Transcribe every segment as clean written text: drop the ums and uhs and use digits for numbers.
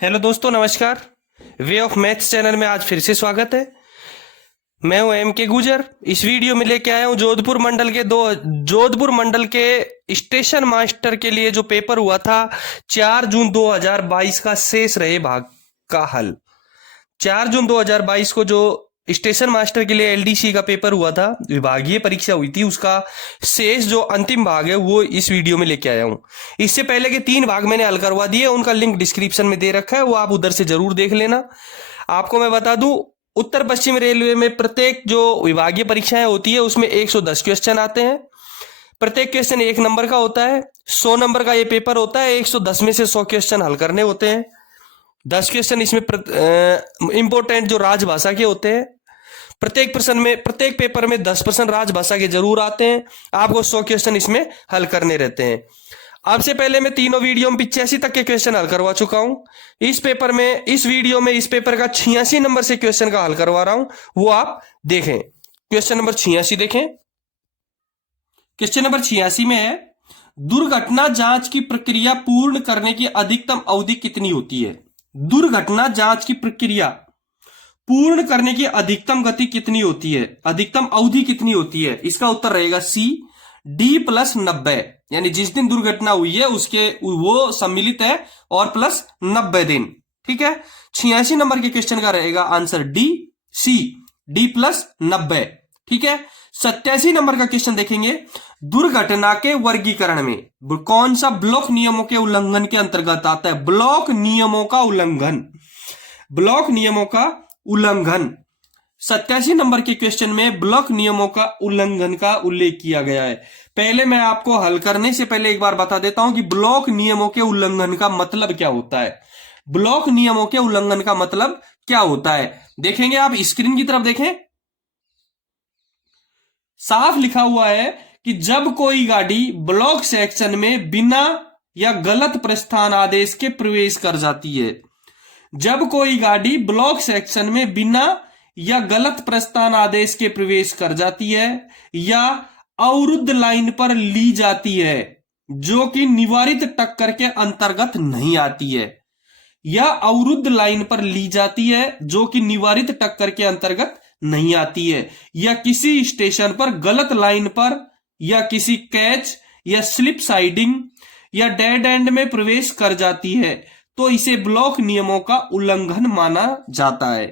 Hello दोस्तों, नमस्कार। Way of maths channel में आज फिर से स्वागत है। मैं हूं एम के गुजर। इस वीडियो में लेके आया हूं जोधपुर मंडल के स्टेशन मास्टर के लिए जो पेपर हुआ था 4 जून 2022 का शेष रहे भाग का हल। 4 जून 2022 को जो स्टेशन मास्टर के लिए एलडीसी का पेपर हुआ था, विभागीय परीक्षा हुई थी, उसका शेष जो अंतिम भाग है वो इस वीडियो में लेके आया हूं। इससे पहले के 3 भाग मैंने हल करवा दिए, उनका लिंक डिस्क्रिप्शन में दे रखा है, वो आप उधर से जरूर देख लेना। आपको मैं बता दूं, उत्तर पश्चिम रेलवे में प्रत्येक जो विभागीय परीक्षाएं होती है उसमें 110 क्वेश्चन आते हैं। प्रत्येक क्वेश्चन 1 नंबर का होता है। 100 नंबर का ये पेपर होता है। 110 में से 100 क्वेश्चन हल करने होते हैं। 10 क्वेश्चन इसमें इंपोर्टेंट जो राजभाषा के होते हैं। प्रत्येक पेपर में 10% राजभाषा के जरूर आते हैं। आपको 100 क्वेश्चन इसमें हल करने रहते हैं। आपसे पहले मैं तीनों वीडियो में 85 तक के क्वेश्चन हल करवा चुका हूं। इस वीडियो में इस पेपर का 86 नंबर से क्वेश्चन का हल करवा रहा हूं, वो आप देखें। क्वेश्चन नंबर 86 देखें। क्वेश्चन नंबर 86 में है, दुर्घटना जांच की प्रक्रिया पूर्ण करने की अधिकतम अवधि कितनी होती है? दुर्घटना जांच की प्रक्रिया पूर्ण करने की अधिकतम गति कितनी होती है, अधिकतम अवधि कितनी होती है? इसका उत्तर रहेगा सी, D+90। यानी जिस दिन दुर्घटना हुई है उसके वो सम्मिलित है और प्लस 90 दिन। ठीक है। 86 नंबर के क्वेश्चन का रहेगा आंसर डी, सी, D+90। ठीक है। 87 नंबर का क्वेश्चन देखेंगे, दुर्घटना के वर्गीकरण में कौन सा ब्लॉक नियमों के उल्लंघन के अंतर्गत आता है? ब्लॉक नियमों का उल्लंघन। ब्लॉक नियमों का उल्लंघन। 87 नंबर के क्वेश्चन में ब्लॉक नियमों का उल्लंघन का उल्लेख किया गया है। पहले मैं आपको हल करने से पहले एक बार बता देता हूं कि ब्लॉक नियमों के उल्लंघन का मतलब क्या होता है। ब्लॉक नियमों के उल्लंघन का मतलब क्या होता है देखेंगे। आप स्क्रीन की तरफ देखें, साफ लिखा हुआ है कि जब कोई गाड़ी ब्लॉक सेक्शन में बिना या गलत प्रस्थान आदेश के प्रवेश कर जाती है, जब कोई गाड़ी ब्लॉक सेक्शन में बिना या गलत प्रस्थान आदेश के प्रवेश कर जाती है या अवरुद्ध लाइन पर ली जाती है जो कि निवारित टक्कर के अंतर्गत नहीं आती है, या अवरुद्ध लाइन पर ली जाती है जो कि निवारित टक्कर के अंतर्गत नहीं आती है, या किसी स्टेशन पर गलत लाइन पर या किसी कैच या स्लिप साइडिंग या डेड एंड में प्रवेश कर जाती है, तो इसे ब्लॉक नियमों का उल्लंघन माना जाता है।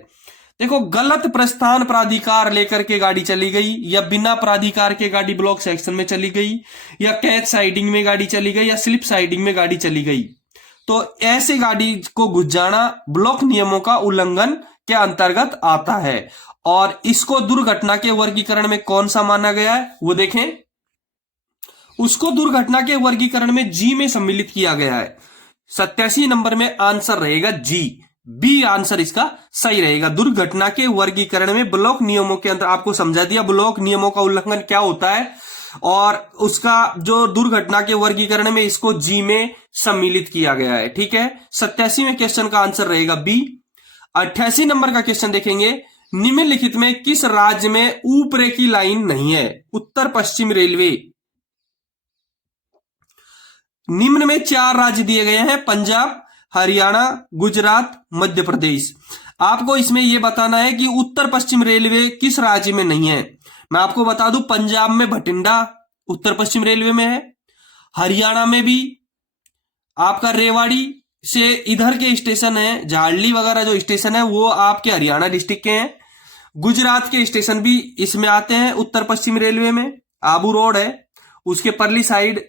देखो, गलत प्रस्थान प्राधिकार लेकर के गाड़ी चली गई, या बिना प्राधिकार के गाड़ी ब्लॉक सेक्शन में चली गई, या कैच साइडिंग में गाड़ी चली गई, या स्लिप साइडिंग में गाड़ी चली गई, तो ऐसे गाड़ी को घुस जाना ब्लॉक नियमों का उल्लंघन के अंतर्गत आता है। और इसको दुर्घटना के वर्गीकरण में कौन सा माना गया है वो देखें। उसको दुर्घटना के वर्गीकरण में जी में सम्मिलित किया गया है। 87 नंबर में आंसर रहेगा जी, बी आंसर इसका सही रहेगा। दुर्घटना के वर्गीकरण में ब्लॉक नियमों के अंदर आपको समझा दिया ब्लॉक नियमों का उल्लंघन क्या होता है, और उसका जो दुर्घटना के वर्गीकरण में इसको जी में सम्मिलित किया गया है। ठीक है। 87वें क्वेश्चन का आंसर रहेगा बी। 88 नंबर का क्वेश्चन देखेंगे, निम्नलिखित में किस राज्य में ऊपरे की लाइन नहीं है? उत्तर पश्चिम रेलवे। निम्न में 4 राज्य दिए गए हैं, पंजाब, हरियाणा, गुजरात, मध्य प्रदेश। आपको इसमें यह बताना है कि उत्तर पश्चिम रेलवे किस राज्य में नहीं है। मैं आपको बता दूं, पंजाब में भटिंडा उत्तर पश्चिम रेलवे में है। हरियाणा में भी आपका रेवाड़ी से इधर के स्टेशन है, झाड़ली वगैरह जो स्टेशन है वो आपके हरियाणा डिस्ट्रिक्ट के हैं। गुजरात के स्टेशन भी इसमें आते हैं उत्तर पश्चिम रेलवे में। आबू रोड है, उसके परली साइड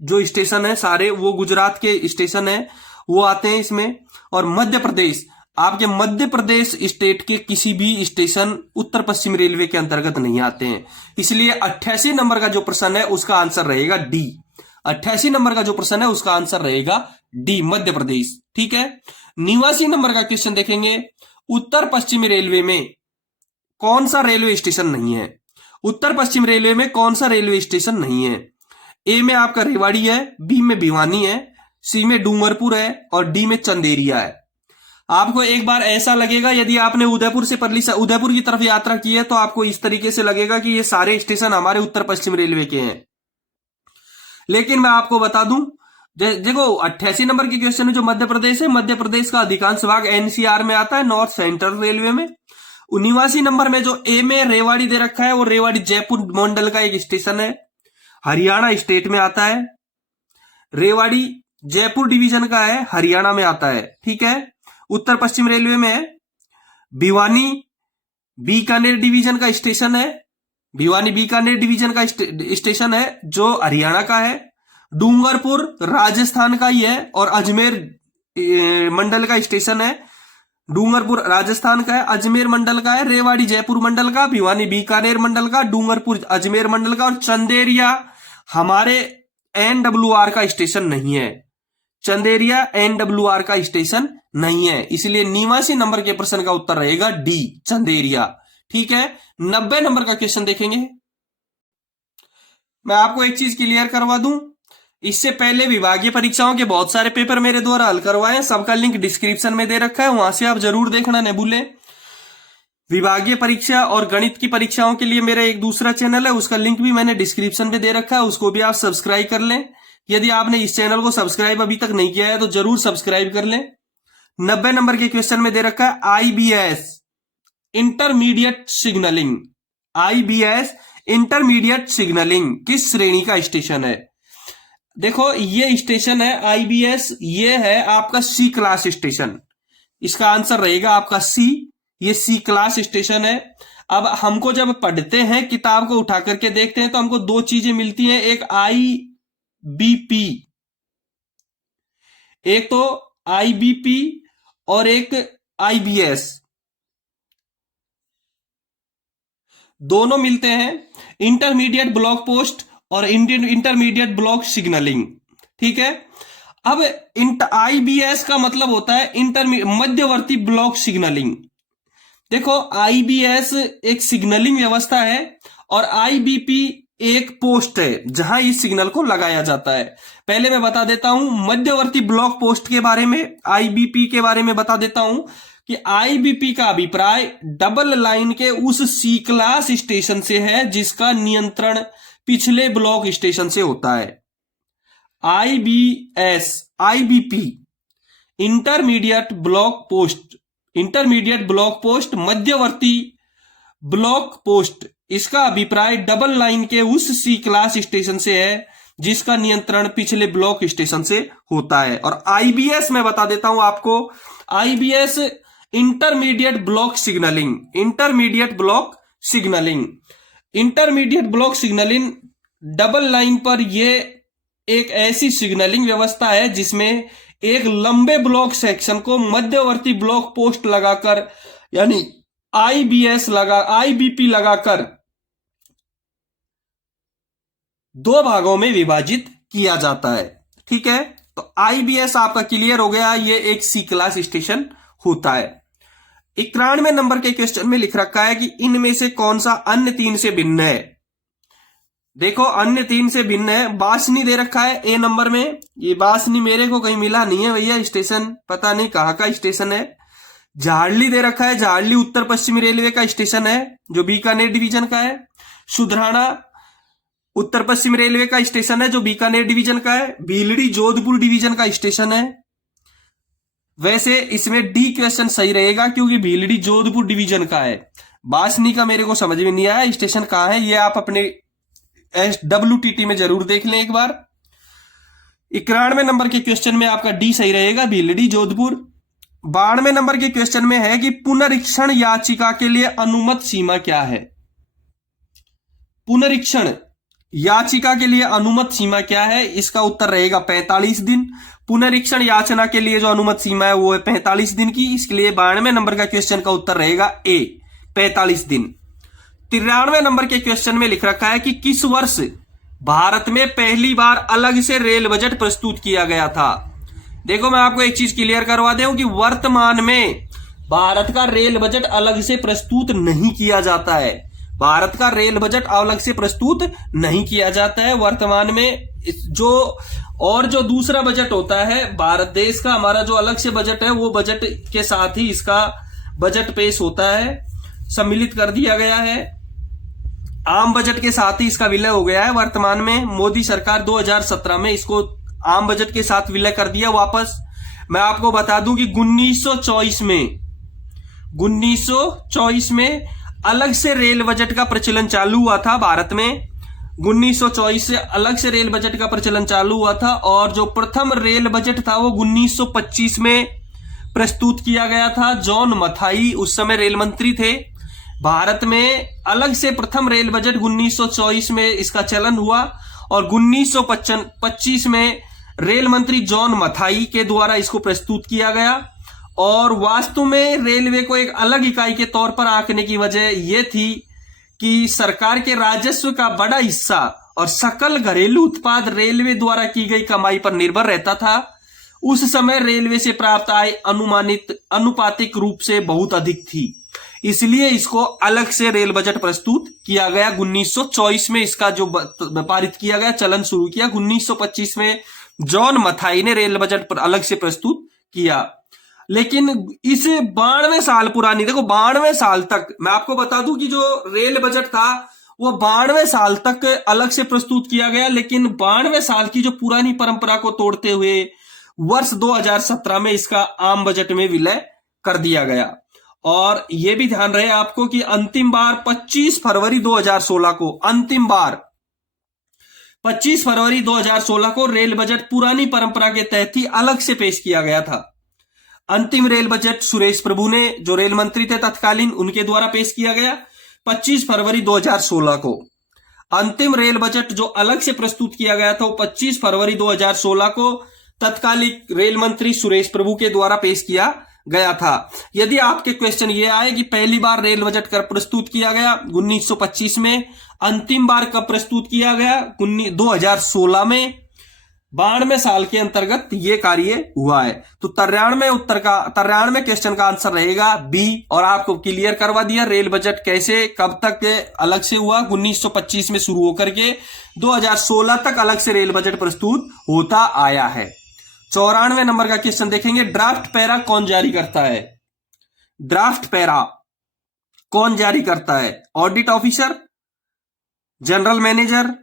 जो स्टेशन है सारे वो गुजरात के स्टेशन है, वो आते हैं इसमें। और मध्य प्रदेश, आपके मध्य प्रदेश स्टेट के किसी भी स्टेशन उत्तर पश्चिम रेलवे के अंतर्गत नहीं आते हैं। इसलिए 88 नंबर का जो प्रश्न है उसका आंसर रहेगा डी। 88 नंबर का जो प्रश्न है उसका आंसर रहेगा डी, मध्य प्रदेश। ठीक है। 89 नंबर का क्वेश्चन देखेंगे, उत्तर पश्चिमी रेलवे में कौन सा रेलवे स्टेशन नहीं है? उत्तर पश्चिम रेलवे में कौन सा रेलवे स्टेशन नहीं है? ए में आपका रेवाड़ी है, बी में भिवानी है, सी में डूंगरपुर है, और डी में चंदेरिया है। आपको एक बार ऐसा लगेगा, यदि आपने उदयपुर की तरफ यात्रा की है तो आपको इस तरीके से लगेगा कि ये सारे स्टेशन हमारे उत्तर पश्चिम रेलवे के हैं। लेकिन मैं आपको बता दूं, देखो 88 नंबर के क्वेश्चन में जो मध्य प्रदेश है, मध्य प्रदेश का अधिकांश भाग एनसीआर में आता है, नॉर्थ सेंट्रल रेलवे में। 79 नंबर में जो ए में रेवाड़ी दे रखा है, वो रेवाड़ी जयपुर मंडल का एक स्टेशन है, हरियाणा स्टेट में आता है। रेवाड़ी जयपुर डिवीजन का है, हरियाणा में आता है, ठीक है। उत्तर पश्चिम रेलवे में है। भिवानी बीकानेर डिवीजन का स्टेशन है, भिवानी बीकानेर डिवीजन का स्टेशन है जो हरियाणा का है। डूंगरपुर राजस्थान का ही है और अजमेर मंडल का स्टेशन है। डूंगरपुर राजस्थान का है, अजमेर मंडल का है। रेवाड़ी जयपुर मंडल का, भिवानी बीकानेर मंडल का, डूंगरपुर अजमेर मंडल का। और चंदेरिया हमारे एनडब्ल्यूआर का स्टेशन नहीं है, चंदेरिया एनडब्ल्यूआर का स्टेशन नहीं है, इसलिए 89 नंबर के प्रश्न का उत्तर रहेगा डी, चंदेरिया, ठीक है। 90 नंबर का क्वेश्चन देखेंगे। मैं आपको एक चीज क्लियर करवा दूं, इससे पहले विभागीय परीक्षाओं के बहुत सारे पेपर मेरे द्वारा हल करवाए, सबका लिंक डिस्क्रिप्शन में दे रखा है, वहां से आप जरूर देखना न भूलें। विभागीय परीक्षा और गणित की परीक्षाओं के लिए मेरा एक दूसरा चैनल है, उसका लिंक भी मैंने डिस्क्रिप्शन में दे रखा है, उसको भी आप सब्सक्राइब कर लें। यदि आपने इस चैनल को सब्सक्राइब अभी तक नहीं किया है तो जरूर सब्सक्राइब कर लें। 90 नंबर के क्वेश्चन में दे रखा है IBS intermediate signalling. IBS intermediate signalling किस श्रेणी का स्टेशन है? देखो ये स्टेशन है आईबीएस, ये है आपका सी क्लास स्टेशन, इसका आंसर रहेगा आपका सी, ये सी क्लास स्टेशन है। अब हमको जब पढ़ते हैं, किताब को उठा करके देखते हैं तो हमको दो चीजें मिलती हैं, एक आईबीपी, एक तो आईबीपी और एक आईबीएस, दोनों मिलते हैं, इंटरमीडिएट ब्लॉक पोस्ट और इंटरमीडिएट ब्लॉक सिग्नलिंग, ठीक है। अब आईबीएस का मतलब होता है मध्यवर्ती ब्लॉक सिग्नलिंग। देखो आईबीएस एक सिग्नलिंग व्यवस्था है और आईबीपी एक पोस्ट है जहां इस सिग्नल को लगाया जाता है। पहले मैं बता देता हूं मध्यवर्ती ब्लॉक पोस्ट के बारे में, आईबीपी के बारे में बता देता हूं कि आईबीपी का अभिप्राय डबल लाइन के उस सी क्लास स्टेशन से है जिसका नियंत्रण पिछले ब्लॉक स्टेशन से होता है। IBS, IBP intermediate block post, intermediate block post, मध्यवर्ती ब्लॉक पोस्ट, इसका अभिप्राय डबल लाइन के उस सी क्लास स्टेशन से है जिसका नियंत्रण पिछले ब्लॉक स्टेशन से होता है। और आईबीएस मैं बता देता हूं आपको, IBS intermediate block signalling, intermediate block signalling, intermediate block signalling double line पर यह एक ऐसी सिग्नलिंग व्यवस्था है जिसमें एक लंबे ब्लॉक सेक्शन को मध्यवर्ती ब्लॉक पोस्ट लगाकर, यानी आईबीपी लगाकर दो भागों में विभाजित किया जाता है, ठीक है। तो आईबीएस आपका क्लियर हो गया, ये एक सी क्लास स्टेशन होता है। 91 नंबर के क्वेश्चन में लिख रखा है कि इनमें से कौन सा अन्य तीन से भिन्न है। देखो अन्य तीन से भिन्न है, बासनी दे रखा है ए नंबर में, ये बासनी मेरे को कहीं मिला नहीं है भैया, स्टेशन पता नहीं कहां का स्टेशन है। झाड़ली दे रखा है, झाड़ली उत्तर पश्चिमी रेलवे का स्टेशन है जो बीकानेर डिवीजन का है। सुधराना उत्तर पश्चिम रेलवे का स्टेशन है जो बीकानेर डिवीजन का है। भीलड़ी जोधपुर डिवीजन का स्टेशन है। वैसे इसमें डी क्वेश्चन सही रहेगा क्योंकि भीलड़ी जोधपुर डिवीजन का है। बासनी का मेरे को समझ में नहीं आया स्टेशन कहां है, ये आप अपने WTT में जरूर देख लें एक बार। 91 नंबर के क्वेश्चन में आपका डी सही रहेगा, भीलड़ी जोधपुर। 92 नंबर के क्वेश्चन में है कि पुनरीक्षण याचिका के लिए अनुमत सीमा क्या है। पुनरीक्षण याचिका के लिए अनुमत सीमा क्या है, इसका उत्तर रहेगा 45 दिन। पुनरीक्षण याचना के लिए जो अनुमत सीमा है वो है 45 दिन की, इसलिए 92 नंबर का क्वेश्चन का उत्तर रहेगा ए, 45 दिन। 93 नंबर के क्वेश्चन में लिख रखा है कि किस वर्ष भारत में पहली बार अलग से रेल बजट प्रस्तुत किया गया था। देखो मैं आपको एक चीज क्लियर करवा दूं कि वर्तमान में भारत का रेल बजट अलग से प्रस्तुत नहीं किया जाता है। भारत का रेल बजट अलग से प्रस्तुत नहीं किया जाता है वर्तमान में। जो दूसरा बजट होता है भारत देश का, हमारा जो अलग से बजट है वो बजट के साथ ही इसका बजट पेश होता है, सम्मिलित कर दिया गया है। आम बजट के साथ ही इसका विलय हो गया है। वर्तमान में मोदी सरकार 2017 में इसको आम बजट के साथ विलय कर दिया वापस। मैं आपको बता दूं कि 1924 में अलग से रेल बजट का प्रचलन चालू हुआ था भारत में। 1924 से अलग से रेल बजट का प्रचलन चालू हुआ था और जो प्रथम रेल बजट था वो 1925 में प्रस्तुत किया गया था। जॉन मथाई उस समय रेल मंत्री थे। भारत में अलग से प्रथम रेल बजट 1924 में इसका चलन हुआ और 1925 में रेल मंत्री जॉन मथाई के द्वारा इसको प्रस्तुत किया गया। और वास्तव में रेलवे को एक अलग इकाई के तौर पर आंकने की वजह यह थी कि सरकार के राजस्व का बड़ा हिस्सा और सकल घरेलू उत्पाद रेलवे द्वारा की गई कमाई पर निर्भर रहता था। उस समय रेलवे से प्राप्त आय अनुपातिक रूप से बहुत अधिक थी, इसलिए इसको अलग से रेल बजट प्रस्तुत किया गया। 1924 में इसका जो पारित किया गया, चलन शुरू किया। 1925 में जॉन मथाई ने रेल बजट पर अलग से प्रस्तुत किया। लेकिन इसे 92 साल पुरानी, देखो 92 साल तक, मैं आपको बता दूं कि जो रेल बजट था वो 92 साल तक अलग से प्रस्तुत किया गया। लेकिन 92 साल की जो पुरानी परंपरा को तोड़ते हुए वर्ष 2017 में इसका आम बजट में विलय कर दिया गया। और यह भी ध्यान रहे आपको कि अंतिम बार 25 फरवरी 2016 को, अंतिम बार 25 फरवरी 2016 को रेल बजट पुरानी परंपरा के तहत ही अलग से पेश किया गया था। अंतिम रेल बजट सुरेश प्रभु ने, जो रेल मंत्री थे तत्कालीन, उनके द्वारा पेश किया गया 25 फरवरी 2016 को। अंतिम रेल बजट जो अलग से प्रस्तुत किया गया था वो 25 फरवरी 2016 को तत्कालीन रेल मंत्री सुरेश प्रभु के द्वारा पेश किया गया था। यदि आपके क्वेश्चन ये आए कि पहली बार रेल बजट कब प्रस्तुत किया गया, 1925 में, अंतिम बार कब प्रस्तुत किया गया, 2016 में, 92 साल के अंतर्गत ये कार्य हुआ है। तो 93 क्वेश्चन का आंसर रहेगा बी। और आपको क्लियर करवा दिया रेल बजट कैसे कब तक अलग से हुआ। 1925 में शुरू होकर के 2016 तक अलग से रेल बजट प्रस्तुत होता आया है। 94 नंबर का क्वेश्चन देखेंगे, ड्राफ्ट पैरा कौन जारी करता है? ड्राफ्ट पैरा कौन जारी करता है? ऑडिट ऑफिसर, जनरल मैनेजर,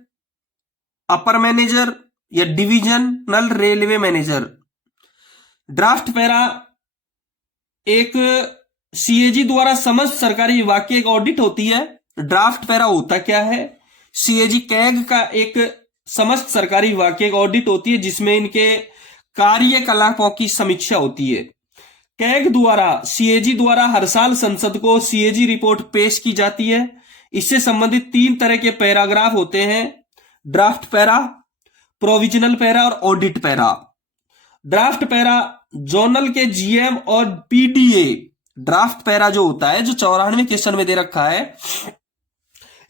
अपर मैनेजर या divisional railway manager? Draft para एक सीएजी द्वारा समस्त सरकारी विभाग की एक ऑडिट होती है। ड्राफ्ट पैरा होता क्या है? सीएजी कैग का एक समस्त सरकारी विभाग की एक ऑडिट होती है जिसमें इनके कार्यकलापों की समीक्षा होती है। कैग द्वारा, सीएजी द्वारा हर साल संसद को सीएजी रिपोर्ट पेश की जाती है। इससे संबंधित 3 तरह के पैराग्राफ होते हैं, ड्राफ्ट पैरा, प्रोविजनल पैरा और audit para. Draft para zonal के जीएम और पीडीए, ड्राफ्ट पैरा जो होता है, जो 94 क्वेश्चन में दे रखा है,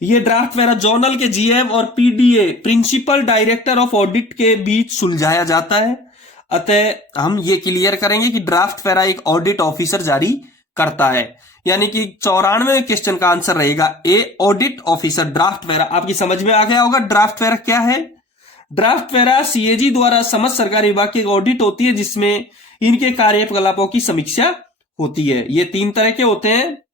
यह ड्राफ्ट पैरा जोनल के जीएम और PDA, principal director of audit के बीच सुलझाया जाता है। अतः हम ये क्लियर करेंगे कि ड्राफ्ट पैरा एक ऑडिट ऑफिसर जारी करता है। यानी कि 94 क्वेश्चन का आंसर रहेगा ए, ऑडिट ऑफिसर। ड्राफ्ट पैरा आपकी समझ में आ गया होगा। ड्राफ्ट पैरा क्या है? ड्राफ्ट पैरा सीएजी द्वारा समस्त सरकारी विभाग की एक ऑडिट होती है जिसमें इनके कार्यकलापों की समीक्षा होती है। ये 3 तरह के होते हैं।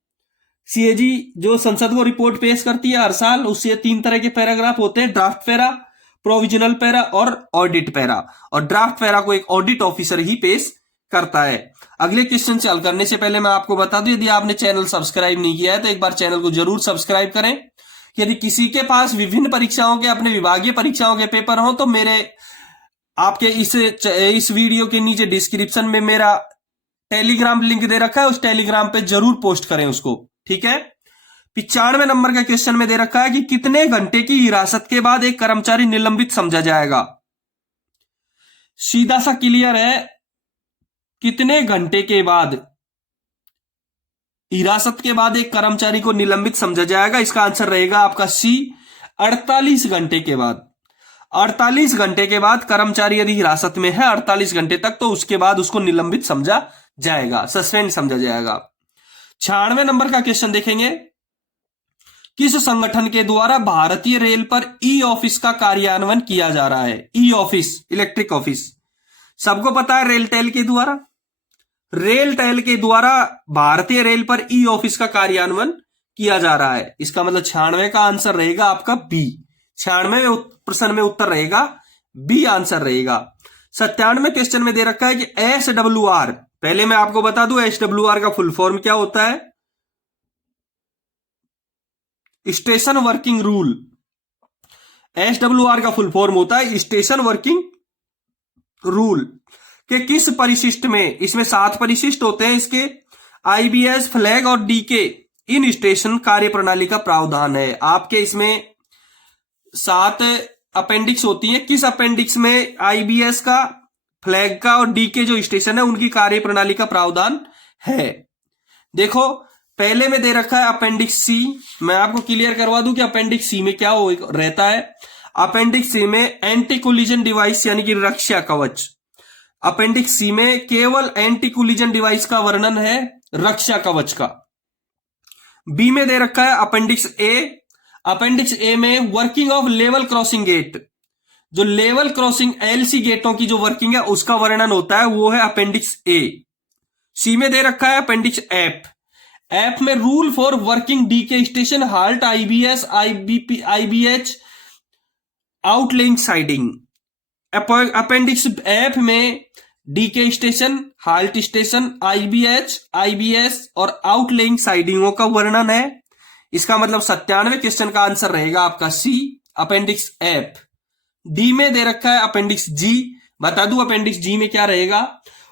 सीएजी जो संसद को रिपोर्ट पेश करती है हर साल, उससे 3 तरह के पैराग्राफ होते हैं, ड्राफ्ट पैरा, प्रोविजनल पैरा और ऑडिट पैरा। और ड्राफ्ट पैरा को एक ऑडिट ऑफिसर ही पेश करता है। अगले क्वेश्चन से हल करने से पहले मैं आपको बता दूं, यदि आपने चैनल सब्सक्राइब नहीं किया है तो एक बार चैनल को जरूर सब्सक्राइब करें। यदि किसी के पास विभिन्न परीक्षाओं के, अपने विभागीय परीक्षाओं के पेपर हो तो मेरे आपके इस वीडियो के नीचे डिस्क्रिप्शन में मेरा टेलीग्राम लिंक दे रखा है, उस टेलीग्राम पे जरूर पोस्ट करें उसको, ठीक है। 95 नंबर का क्वेश्चन में दे रखा है कि कितने घंटे की हिरासत के बाद एक कर्मचारी निलंबित समझा जाएगा? सीधा सा क्लियर है, कितने घंटे के बाद, हिरासत के बाद एक कर्मचारी को निलंबित समझा जाएगा? इसका आंसर रहेगा आपका सी, 48 घंटे के बाद। 48 घंटे के बाद कर्मचारी यदि हिरासत में है 48 घंटे तक, तो उसके बाद उसको निलंबित समझा जाएगा, सस्पेंड समझा जाएगा। 96 नंबर का क्वेश्चन देखेंगे, किस संगठन के द्वारा भारतीय रेल पर ई ऑफिस का कार्यान्वयन किया जा रहा है? ई ऑफिस, इलेक्ट्रिक ऑफिस, सबको पता है रेलटेल के द्वारा। रेलटेल के द्वारा भारतीय रेल पर ई ऑफिस का कार्यान्वयन किया जा रहा है। इसका मतलब 96 का आंसर रहेगा आपका बी। 96 प्रश्न में उत्तर रहेगा बी आंसर रहेगा। 97वें क्वेश्चन में दे रखा है कि SWR, पहले मैं आपको बता दूं SWR का फुल फॉर्म क्या होता है, स्टेशन वर्किंग रूल। SWR का फुल फॉर्म होता है स्टेशन वर्किंग रूल के किस परिशिष्ट में, इसमें 7 परिशिष्ट होते हैं इसके, IBS, फ्लैग और DK इन स्टेशन कार्य प्रणाली का प्रावधान है। आपके इसमें 7 अपेंडिक्स होती है, किस अपेंडिक्स में IBS का, फ्लैग का और DK जो स्टेशन है उनकी कार्य प्रणाली का प्रावधान है। देखो पहले में दे रखा है अपेंडिक्स सी, मैं आपको क्लियर करवा दूं कि अपेंडिक्स सी में क्या रहता है। अपेंडिक्स सी में एंटी कोलिजन डिवाइस यानी कि रक्षा कवच, अपेंडिक्स सी में केवल एंटी कोलिजन डिवाइस का वर्णन है, रक्षा कवच का। बी में दे रखा है अपेंडिक्स ए, अपेंडिक्स ए में working of level crossing gate, जो लेवल क्रॉसिंग LC गेटों की जो वर्किंग है उसका वर्णन होता है, वो है अपेंडिक्स ए। सी में दे रखा है अपेंडिक्स एफ, एफ में rule for working DK station, halt, IBS, IBH, outlying siding. Appendix F में DK station, halt station, IBS और आउटलेइंग साइडिंगों का वर्णन है। इसका मतलब 97वें क्वेश्चन का आंसर रहेगा आपका सी, अपेंडिक्स एफ। डी में दे रखा है अपेंडिक्स जी, बता दूं अपेंडिक्स जी में क्या रहेगा,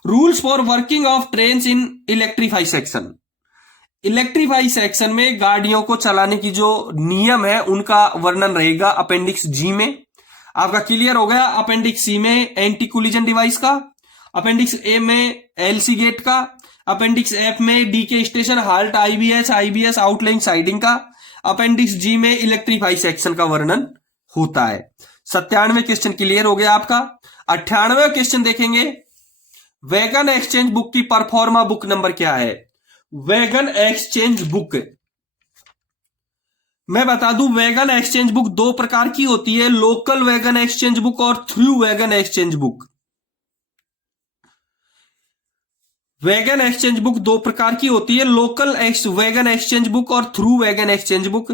rules for working of trains in electrify section. Electrify section में गाड़ियों को चलाने की जो नियम है उनका वर्णन रहेगा अपेंडिक्स जी में। आपका क्लियर हो गया। अपेंडिक्स सी में एंटी कोलिजन डिवाइस का, अपेंडिक्स ए में LC गेट का, अपेंडिक्स एफ में DK station, halt, IBS outline siding का, अपेंडिक्स जी में इलेक्ट्रीफाई सेक्शन का वर्णन होता है। 97वें क्वेश्चन क्लियर हो गया आपका। 98वें क्वेश्चन देखेंगे, वैगन एक्सचेंज बुक की परफॉर्मा बुक नंबर क्या है। वैगन एक्सचेंज बुक, मैं बता दूं वैगन एक्सचेंज बुक 2 प्रकार की होती है, लोकल वैगन एक्सचेंज बुक और through wagon exchange book. Wagon exchange book 2 प्रकार की होती है, लोकल वैगन एक्सचेंज बुक और थ्रू वैगन एक्सचेंज बुक।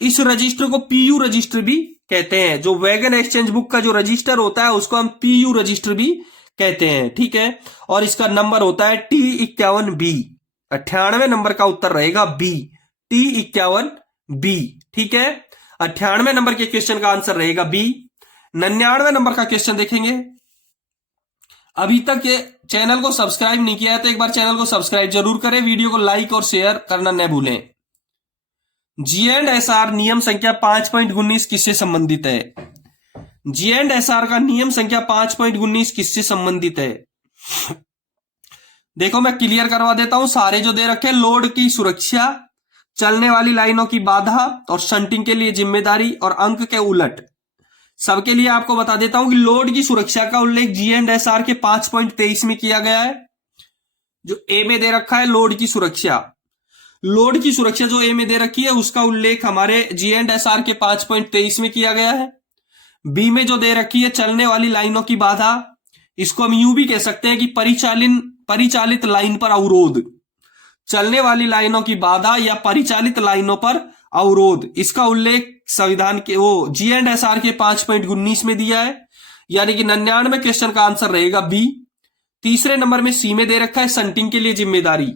इस रजिस्टर को PU रजिस्टर भी कहते हैं। जो वैगन एक्सचेंज बुक का जो रजिस्टर होता है उसको हम PU रजिस्टर भी कहते हैं, ठीक है। और इसका नंबर होता है T51B। 98वें नंबर का उत्तर रहेगा बी, T51B, ठीक है। 98वें नंबर के क्वेश्चन का आंसर रहेगा बी। 99वें नंबर का क्वेश्चन देखेंगे। अभी तक ये चैनल को सब्सक्राइब नहीं किया है तो एक बार चैनल को सब्सक्राइब जरूर करें, वीडियो को लाइक और शेयर करना न भूलें। G&SR नियम संख्या 5.19 किससे संबंधित है। G&SR का नियम संख्या 5.19 किससे संबंधित है। देखो मैं क्लियर करवा देता हूं, सारे जो दे रखे, लोड की सुरक्षा, चलने वाली लाइनों की बाधा और शंटिंग के लिए जिम्मेदारी और अंक के उलट, सबके लिए आपको बता देता हूं कि लोड की सुरक्षा का उल्लेख G&SR के 5.23 में किया गया है। जो ए में दे रखा है लोड की सुरक्षा, लोड की सुरक्षा जो ए में दे रखी है उसका उल्लेख हमारे G&SR के 5.23 में किया गया है। बी में जो दे रखी है चलने वाली लाइनों की बाधा, इसको हम यूं भी कह सकते हैं कि परिचालित लाइन पर अवरोध, चलने वाली लाइनों की बाधा या परिचालित लाइनों पर अवरोध, इसका उल्लेख संविधान के G&SR के 5.19 में दिया है। यानी कि 99वें क्वेश्चन का आंसर रहेगा बी। तीसरे नंबर में सी में दे रखा है शंटिंग के लिए जिम्मेदारी,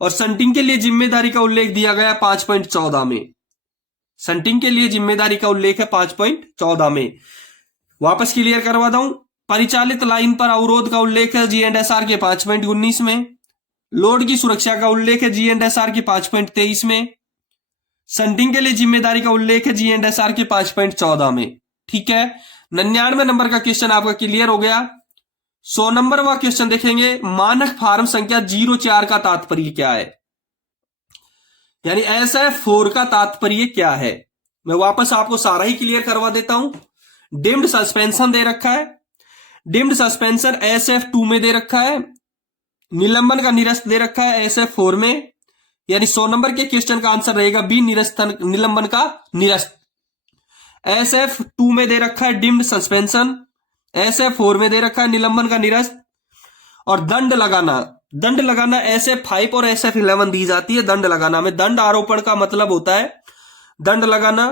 और शंटिंग के लिए जिम्मेदारी का उल्लेख दिया गया 5.14 में। शंटिंग के लिए जिम्मेदारी का उल्लेख है 5.14 में। वापस क्लियर करवा दूं, परिचालित लाइन पर अवरोध का उल्लेख है G&SR के 5.19 में, लोड की सुरक्षा का उल्लेख है G&SR के 5.23 में, शंटिंग के लिए जिम्मेदारी का उल्लेख है G&SR के 5.14 में, ठीक है। 99वें नंबर का क्वेश्चन आपका क्लियर हो गया। 100 नंबर का क्वेश्चन देखेंगे, मानक फार्म संख्या 04 का तात्पर्य क्या है, यानी SF4 का तात्पर्य क्या है। मैं वापस आपको सारा ही क्लियर करवा देता हूं। डिम्ड सस्पेंशन दे रखा है, डिम्ड सस्पेंशन SF2 में दे रखा है, निलंबन का निरस्त दे रखा है SF4 में, यानी 100 नंबर के क्वेश्चन का आंसर रहेगा बी, निलंबन का निरस्त। SF2 में दे रखा है डिम्ड सस्पेंशन, SF4 में दे रखा है निलंबन का निरस्त। और दंड लगाना SF5 और SF11 दी जाती है। दंड लगाना में दंड आरोपण का मतलब होता है, दंड लगाना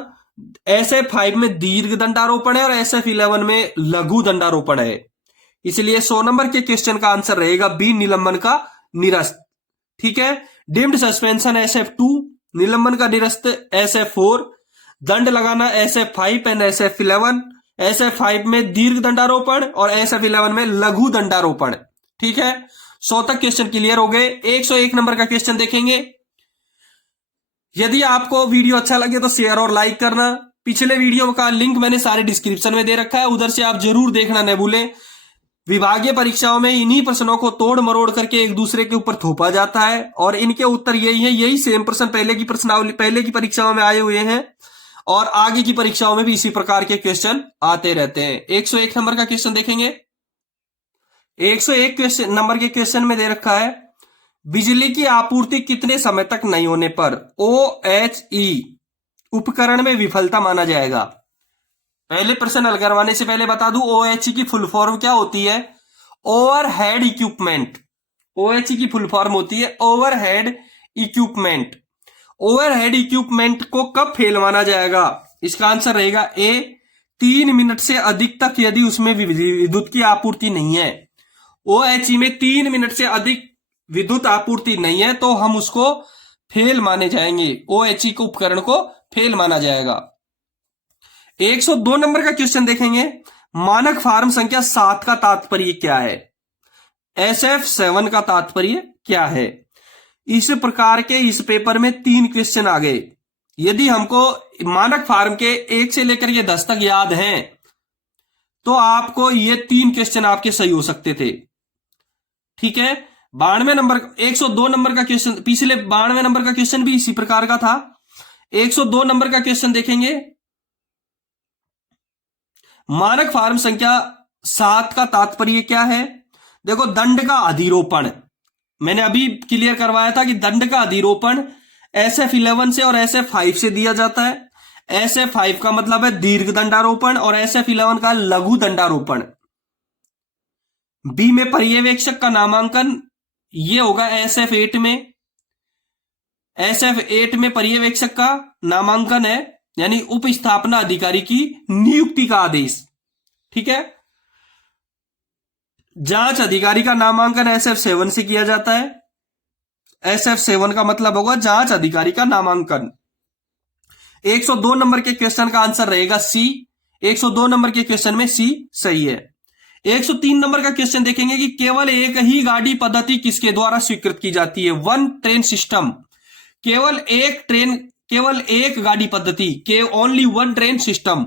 SF5 में दीर्घ दंडारोपण है और SF11 में लघु दंडारोपण है। इसलिए 100 नंबर के क्वेश्चन का आंसर रहेगा बी, निलंबन का निरस्त। ठीक है। डिम्ड सस्पेंशन SF2, निलंबन का निरस्त SF4, दंड लगाना SF5 एंड SF11। SF5 में दीर्घ दंडारोपण और SF11 में लघु दंडारोपण। ठीक है। 100 तक क्वेश्चन क्लियर हो गए। 101 नंबर का क्वेश्चन देखेंगे। यदि आपको वीडियो अच्छा लगे तो शेयर और लाइक करना। पिछले वीडियो का लिंक मैंने सारे डिस्क्रिप्शन में दे रखा है, उधर से आप जरूर देखना न भूलें। विभागीय परीक्षाओं में इन्हीं प्रश्नों को तोड़ मरोड़ करके एक दूसरे के ऊपर थोपा जाता है और इनके उत्तर यही है, यही सेम प्रश्न पहले की प्रश्नावली, पहले की परीक्षाओं में आए हुए हैं और आगे की परीक्षाओं में भी इसी प्रकार के क्वेश्चन आते रहते हैं। 101 नंबर का क्वेश्चन देखेंगे। 101 नंबर के क्वेश्चन में दे रखा है, बिजली की आपूर्ति कितने समय तक नहीं होने पर OHE उपकरण में विफलता माना जाएगा। पहले प्रश्न हल करवाने से पहले बता दूं, OHE की फुल फॉर्म क्या होती है? Overhead equipment. OHE की फुल फॉर्म होती है ओवरहेड इक्विपमेंट। ओवरहेड इक्विपमेंट को कब फेल माना जाएगा? इसका आंसर रहेगा ए, 3 मिनट से अधिक तक यदि उसमें विद्युत की आपूर्ति नहीं है। OHE में 3 मिनट से अधिक विद्युत आपूर्ति नहीं है तो हम उसको फेल माने जाएंगे, OHE को उपकरण को फेल माना जाएगा। 102 नंबर का क्वेश्चन देखेंगे। मानक फार्म संख्या 7 का तात्पर्य क्या है? SF7 का तात्पर्य क्या है? इस प्रकार के इस पेपर में 3 क्वेश्चन आ गए। यदि हमको मानक फार्म के 1 से लेकर के 10 तक याद हैं तो आपको ये 3 क्वेश्चन आपके सही हो सकते थे। ठीक है। 92 नंबर 102 नंबर का क्वेश्चन, पिछले 92 नंबर का क्वेश्चन भी इसी प्रकार का था। 102 नंबर का क्वेश्चन देखेंगे। मानक फार्म संख्या 7 का तात्पर्य क्या है? देखो, दंड का अधिरोपण मैंने अभी क्लियर करवाया था कि दंड का अधिरोपण SF11 से और SF5 से दिया जाता है। SF5 का मतलब है दीर्घ दंडारोपण और SF11 का लघु दंडारोपण। बी में पर्यवेक्षक का नामांकन ये होगा SF8 में। SF8 में पर्यवेक्षक का नामांकन है, यानी उपस्थापना अधिकारी की नियुक्ति का आदेश। ठीक है। जांच अधिकारी का नामांकन SF7 से किया जाता है। SF7 का मतलब होगा जांच अधिकारी का नामांकन। 102 नंबर के क्वेश्चन का आंसर रहेगा सी। 102 नंबर के क्वेश्चन में सी सही है। 103 नंबर का क्वेश्चन देखेंगे कि केवल एक ही गाड़ी पद्धति किसके द्वारा स्वीकृत की जाती है? One train system. केवल एक गाड़ी पद्धति के ओनली वन ट्रेन सिस्टम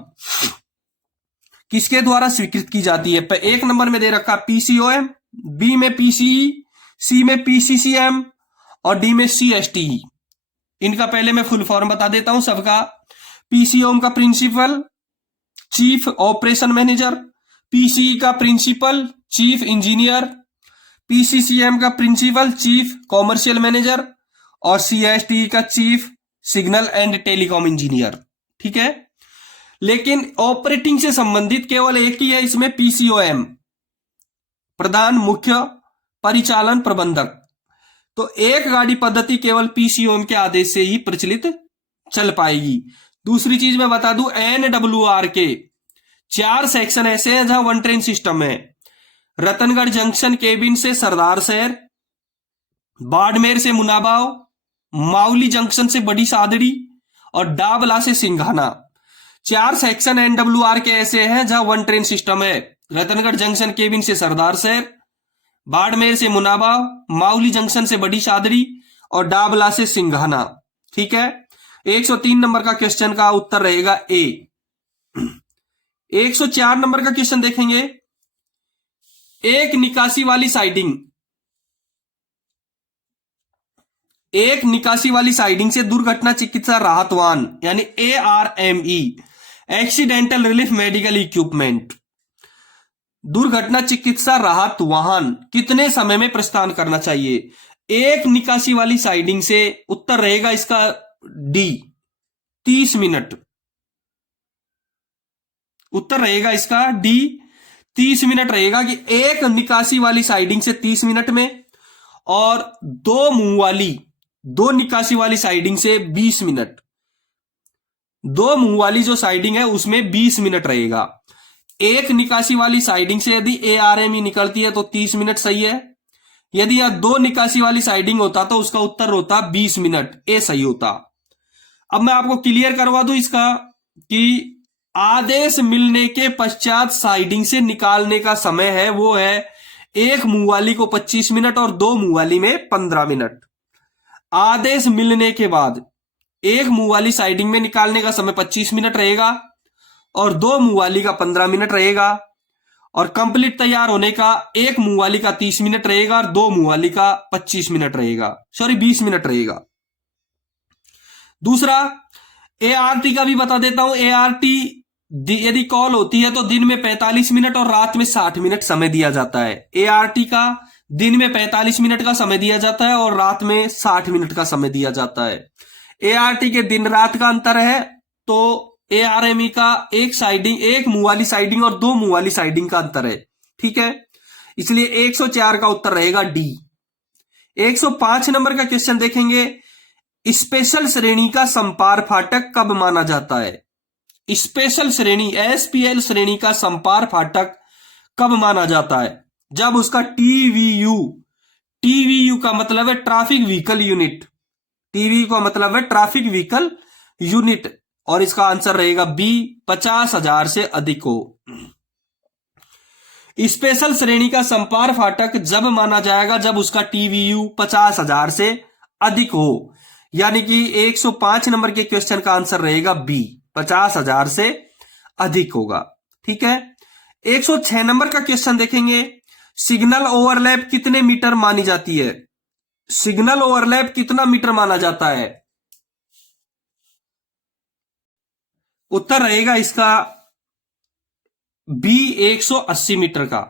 किसके द्वारा स्वीकृत की जाती है? 1 नंबर में दे रखा PCOM, बी में PCE, सी में PCCM और डी में CSTE। इनका पहले मैं फुल फॉर्म बता देता हूं सबका। PCOM का principal chief operation manager, PCE का प्रिंसिपल चीफ इंजीनियर, PCCM का प्रिंसिपल चीफ कॉमर्शियल मैनेजर और CSTE का chief signal and telecom engineer. ठीक है। लेकिन ऑपरेटिंग से संबंधित केवल एक ही है इसमें, PCOM, प्रधान मुख्य परिचालन प्रबंधक। तो एक गाड़ी पद्धति केवल PCOM के आदेश से ही प्रचलित चल पाएगी। दूसरी चीज मैं बता दूं, NWR के 4 सेक्शन ऐसे हैं जहां वन ट्रेन सिस्टम है। रतनगढ़ जंक्शन केबिन से सरदार शहर, बाड़मेर से मुनाबाव, मावली जंक्शन से बड़ी सादड़ी और डाबला से सिंघाना। 4 सेक्शन NWR के ऐसे हैं जहां वन ट्रेन सिस्टम है। रतनगढ़ जंक्शन केबिन से सरदार शहर, बाड़मेर से मुनाबाव, मावली जंक्शन से बड़ी सादड़ी और डाबला से सिंघाना। ठीक है। 103 नंबर का क्वेश्चन का उत्तर रहेगा ए। 104 नंबर का क्वेश्चन देखेंगे। एक निकासी वाली साइडिंग से दुर्घटना चिकित्सा राहत वाहन यानी ARME, accidental relief medical equipment, दुर्घटना चिकित्सा राहत वाहन कितने समय में प्रस्थान करना चाहिए? एक निकासी वाली साइडिंग से उत्तर रहेगा इसका डी, 30 मिनट। उत्तर रहेगा इसका डी, 30 मिनट रहेगा कि एक निकासी वाली साइडिंग से 30 मिनट में और दो निकासी वाली साइडिंग से 20 मिनट। 2 मुंह वाली जो साइडिंग है उसमें 20 मिनट रहेगा। एक निकासी वाली साइडिंग से यदि ARME निकलती है तो 30 मिनट सही है। यदि यहां 2 निकासी वाली साइडिंग होता तो उसका उत्तर होता 20 मिनट, ए सही होता। अब मैं आपको क्लियर करवा दूं इसका कि आदेश मिलने के पश्चात साइडिंग से निकालने का समय है वो है एक मुंह वाली को 25 मिनट और 2 मुंह वाली में 15 मिनट। आदेश मिलने के बाद एक मुंह वाली साइडिंग में निकालने का समय 25 मिनट रहेगा और 2 मुंह वाली का 15 मिनट रहेगा और कंप्लीट तैयार होने का एक मुंह वाली का 30 मिनट रहेगा और 2 मुंह वाली का 25 मिनट रहेगा, सॉरी 20 मिनट रहेगा। दूसरा ART का भी बता देता हूं। ART यदि कॉल होती है तो दिन में 45 मिनट और रात में 60 मिनट समय दिया जाता है। ART का दिन में 45 मिनट का समय दिया जाता है और रात में 60 मिनट का समय दिया जाता है। ART के दिन रात का अंतर है तो ARME का एक मुंह वाली साइडिंग और 2 मुंह वाली साइडिंग का अंतर है, ठीक है। इसलिए 104 का उत्तर रहेगा डी। 105 नंबर का क्वेश्चन देखेंगे। स्पेशल श्रेणी का संपार फाटक कब माना जाता है? स्पेशल श्रेणी SPL श्रेणी का संपार फाटक कब माना जाता है? जब उसका TVU का मतलब है ट्रैफिक व्हीकल यूनिट, TVU का मतलब है ट्रैफिक व्हीकल यूनिट और इसका आंसर रहेगा बी, 50,000 से अधिक हो। स्पेशल श्रेणी का संपार फाटक जब माना जाएगा जब उसका TVU 50,000 से अधिक हो, यानी कि 105 नंबर के क्वेश्चन का आंसर रहेगा बी, 50,000 से अधिक होगा, ठीक है। 106 नंबर का क्वेश्चन देखेंगे। सिग्नल ओवरलैप कितने मीटर मानी जाती है? सिग्नल ओवरलैप कितना मीटर माना जाता है? उत्तर रहेगा इसका बी, 180 मीटर का।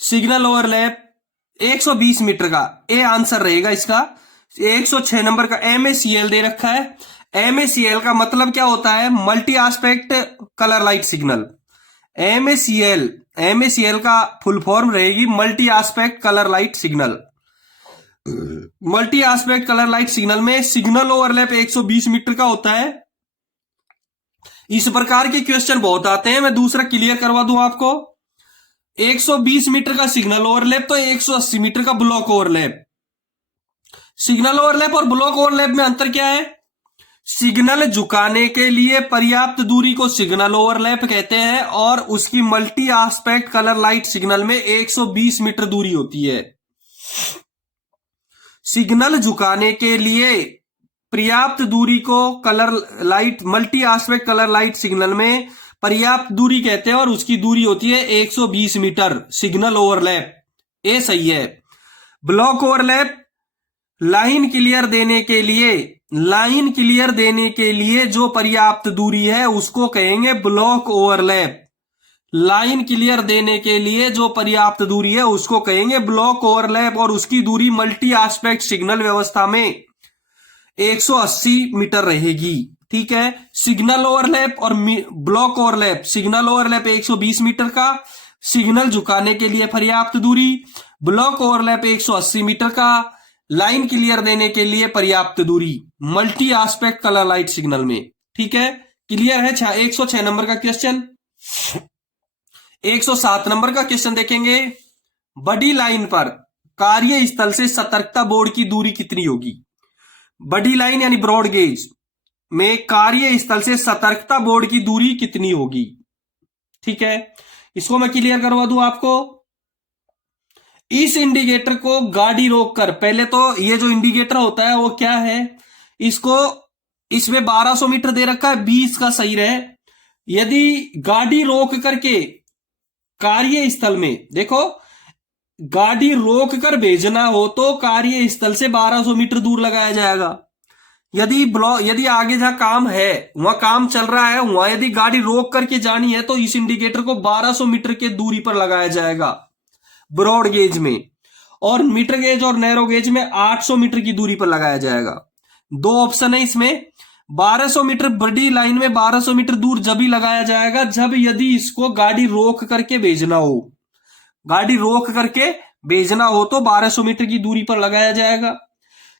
सिग्नल ओवरलैप 120 मीटर का, ए आंसर रहेगा इसका। 106 नंबर का MACL दे रखा है। MACL का मतलब क्या होता है? Multi aspect colour light signal. MACL का फुल फॉर्म रहेगी multi aspect colour light signal. Multi aspect colour light signal में सिग्नल ओवरलैप 120 मीटर का होता है। इस प्रकार के क्वेश्चन बहुत आते हैं, मैं दूसरा क्लियर करवा दूं आपको। 120 मीटर का सिग्नल ओवरलैप तो 180 मीटर का ब्लॉक ओवरलैप। सिग्नल ओवरलैप और ब्लॉक ओवरलैप में अंतर क्या है? सिग्नल झुकाने के लिए पर्याप्त दूरी को सिग्नल ओवरलैप कहते हैं और उसकी multi aspect colour light signal में 120 मीटर दूरी होती है। सिग्नल झुकाने के लिए पर्याप्त दूरी को colour light multi aspect colour light signal में पर्याप्त दूरी कहते हैं और उसकी दूरी होती है 120 मीटर। सिग्नल ओवरलैप, ए सही है। ब्लॉक ओवरलैप लाइन क्लियर देने के लिए जो पर्याप्त दूरी है उसको कहेंगे ब्लॉक ओवरलैप। लाइन क्लियर देने के लिए जो पर्याप्त दूरी है उसको कहेंगे ब्लॉक ओवरलैप और उसकी दूरी मल्टी एस्पेक्ट सिग्नल व्यवस्था में 180 मीटर रहेगी, ठीक है। सिग्नल ओवरलैप और block overlap. Signal overlap 120 metre का, सिग्नल झुकाने के लिए पर्याप्त दूरी। ब्लॉक ओवरलैप 180 मीटर का, लाइन क्लियर देने के लिए पर्याप्त दूरी, multi aspect colour light signal में, ठीक है। क्लियर है 106 नंबर का क्वेश्चन। 107 नंबर का क्वेश्चन देखेंगे। बड़ी लाइन पर कार्यस्थल से सतर्कता बोर्ड की दूरी कितनी होगी? बड़ी लाइन यानी ब्रॉड गेज में कार्यस्थल से सतर्कता बोर्ड की दूरी कितनी होगी? ठीक है, इसको मैं क्लियर करवा दूं आपको। इस इंडिकेटर को गाड़ी रोककर, पहले तो ये जो इंडिकेटर होता है वो क्या है, इसको इसमें 1200 मीटर दे रखा है, 20 का सही रहे। यदि गाड़ी रोक करके कार्यस्थल में, देखो गाड़ी रोक कर भेजना हो तो कार्यस्थल से 1200 मीटर दूर लगाया जाएगा। यदि आगे जहां काम है, वहां काम चल रहा है, वहां यदि गाड़ी रोक करके जानी है तो इस इंडिकेटर को 1200 मीटर के दूरी पर लगाया जाएगा ब्रॉड गेज में, और मीटर गेज और नैरो गेज में 800 मीटर की दूरी पर लगाया जाएगा। दो ऑप्शन है इसमें। 1200 मीटर बड़ी लाइन में 1200 मीटर दूर जब ही लगाया जाएगा जब यदि इसको गाड़ी रोक करके भेजना हो। गाड़ी रोक करके भेजना हो तो 1200 मीटर की दूरी पर लगाया जाएगा।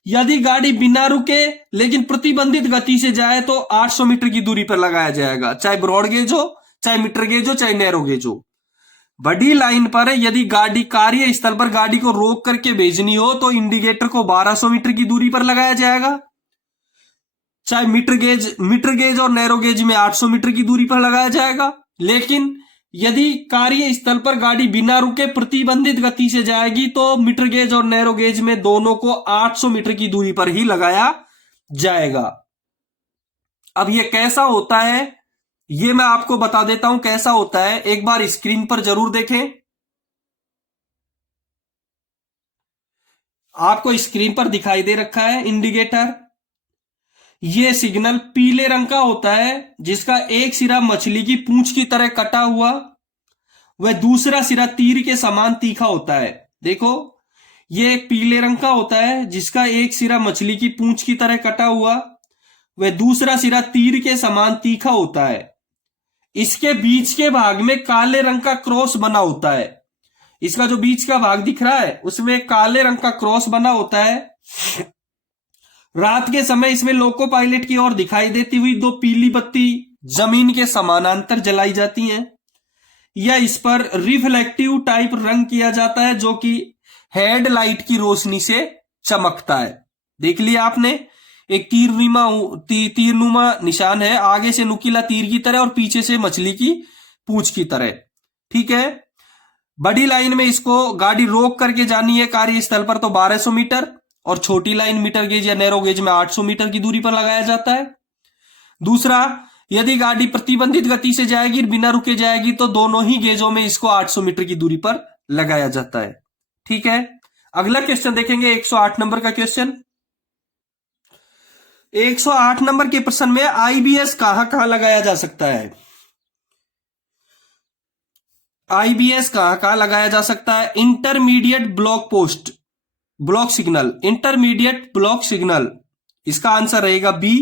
यदि गाड़ी बिना रुके लेकिन प्रतिबंधित गति से जाए तो 800 मीटर की दूरी पर लगाया जाएगा, चाहे ब्रॉड गेज हो, चाहे मीटर गेज हो, चाहे नैरो गेज हो। बड़ी लाइन पर यदि गाड़ी कार्य स्थल पर गाड़ी को रोक करके भेजनी हो तो इंडिकेटर को 1200 मीटर की दूरी पर लगाया जाएगा, चाहे मीटर गेज और नैरो गेज में 800 मीटर की दूरी पर लगाया जाएगा। लेकिन यदि कार्य स्थल पर गाड़ी बिना रुके प्रतिबंधित गति से जाएगी तो मीटर गेज और नैरो गेज में दोनों को 800 मीटर की दूरी पर ही लगाया जाएगा। अब यह कैसा होता है ये मैं आपको बता देता हूं कैसा होता है, एक बार स्क्रीन पर जरूर देखें। आपको स्क्रीन पर दिखाई दे रखा है इंडिकेटर। यह सिग्नल पीले रंग का होता है जिसका एक सिरा मछली की पूंछ की तरह कटा हुआ, वह दूसरा सिरा तीर के समान तीखा होता है। देखो, यह एक पीले रंग का होता है जिसका एक सिरा मछली की पूंछ की तरह कटा हुआ, वह दूसरा सिरा तीर के समान तीखा होता है। इसके बीच के भाग में काले रंग का क्रॉस बना होता है। इसका जो बीच का भाग दिख रहा है उसमें काले रंग का क्रॉस बना होता है। रात के समय इसमें लोको पायलट की ओर दिखाई देती हुई दो पीली बत्ती जमीन के समानांतर जलाई जाती हैं, या इस पर रिफ्लेक्टिव टाइप रंग किया जाता है जो कि हेडलाइट की रोशनी से चमकता है। देख लिया आपने, एक तीरनुमा निशान है, आगे से नुकीला तीर की तरह और पीछे से मछली की पूंछ की तरह। ठीक है, बड़ी लाइन में इसको गाड़ी रोक करके जानी है कार्यस्थल पर तो 1200 मीटर, और छोटी लाइन मीटर गेज या नैरो गेज में 800 मीटर की दूरी पर लगाया जाता है। दूसरा, यदि गाड़ी प्रतिबंधित गति से जाएगी, बिना रुके जाएगी, तो दोनों ही गेजों में इसको 800 मीटर की दूरी पर लगाया जाता है। ठीक है, अगला क्वेश्चन देखेंगे 108 नंबर का क्वेश्चन। 108 नंबर के प्रश्न में आईबीएस कहां कहां लगाया जा सकता है? आईबीएस कहां कहां लगाया जा सकता है? Intermediate block signal, intermediate block signal, इसका आंसर रहेगा B.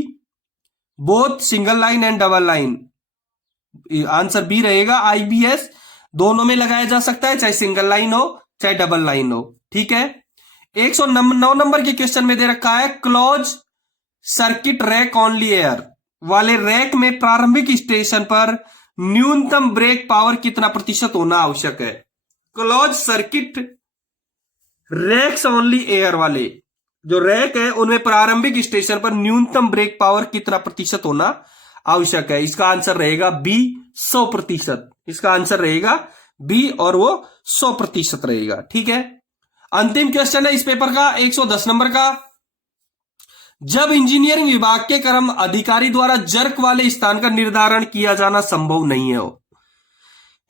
Both single line and double line, answer B रहेगा। आईबीएस दोनों में लगाया जा सकता है, चाहे सिंगल लाइन हो चाहे डबल लाइन हो। ठीक है, 109 नंबर के क्वेश्चन में दे रखा है close circuit rack only air वाले रैक में प्रारंभिक स्टेशन पर न्यूनतम ब्रेक पावर कितना प्रतिशत होना आवश्यक है? Close circuit racks only air वाले जो रैक है उनमें प्रारंभिक स्टेशन पर न्यूनतम ब्रेक पावर कितना प्रतिशत होना आवश्यक है? इसका आंसर रहेगा बी, 100%। इसका आंसर रहेगा बी और वो 100% रहेगा। ठीक है, अंतिम क्वेश्चन है इस पेपर का 110 नंबर का। जब इंजीनियरिंग विभाग के कर्म अधिकारी द्वारा जर्क वाले स्थान का निर्धारण किया जाना संभव नहीं है,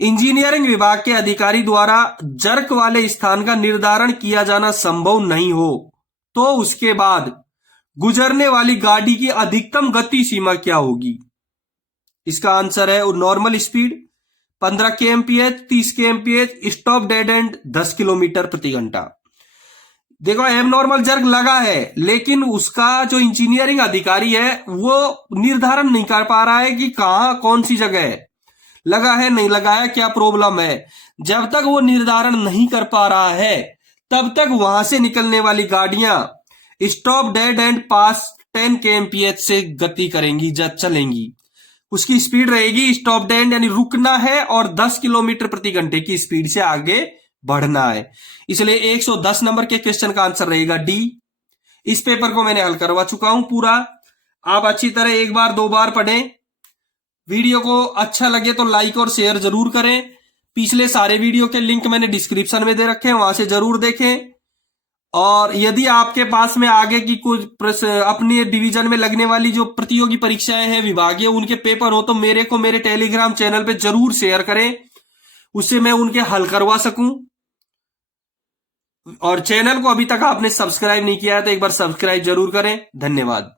इंजीनियरिंग विभाग के अधिकारी द्वारा जर्क वाले स्थान का निर्धारण किया जाना संभव नहीं हो तो उसके बाद गुजरने वाली गाड़ी की अधिकतम गति सीमा क्या होगी? इसका आंसर है normal speed 15 kmph, 30 kmph, stop dead and 10 kilometre प्रति घंटा। देखो, एबनॉर्मल जर्क लगा है लेकिन उसका जो इंजीनियरिंग अधिकारी है वो निर्धारण नहीं कर पा रहा है कि कहां कौन सी जगह है, लगा है नहीं लगा है, क्या प्रॉब्लम है। जब तक वो निर्धारण नहीं कर पा रहा है तब तक वहां से निकलने वाली गाड़ियां stop dead and pass 10 kmph से गति करेंगी, जब चलेंगी। उसकी स्पीड रहेगी स्टॉप डेड यानी रुकना है और 10 किलोमीटर प्रति घंटे की स्पीड से आगे बढ़ना है। इसलिए 110 नंबर के क्वेश्चन का आंसर रहेगा डी। इस पेपर को मैंने हल करवा चुका हूं पूरा, आप अच्छी तरह एक बार दो बार पढ़ें। वीडियो को अच्छा लगे तो लाइक और शेयर जरूर करें। पिछले सारे वीडियो के लिंक मैंने डिस्क्रिप्शन में दे रखे हैं, वहां से जरूर देखें। और यदि आपके पास में आगे की कुछ अपने डिवीजन में लगने वाली जो प्रतियोगी परीक्षाएं हैं विभागीय, उनके पेपर हो तो मेरे को मेरे टेलीग्राम चैनल पे जरूर शेयर करें, उससे मैं उनके हल करवा सकूं। और चैनल को अभी तक आपने सब्सक्राइब नहीं किया है तो एक बार सब्सक्राइब जरूर करें। धन्यवाद।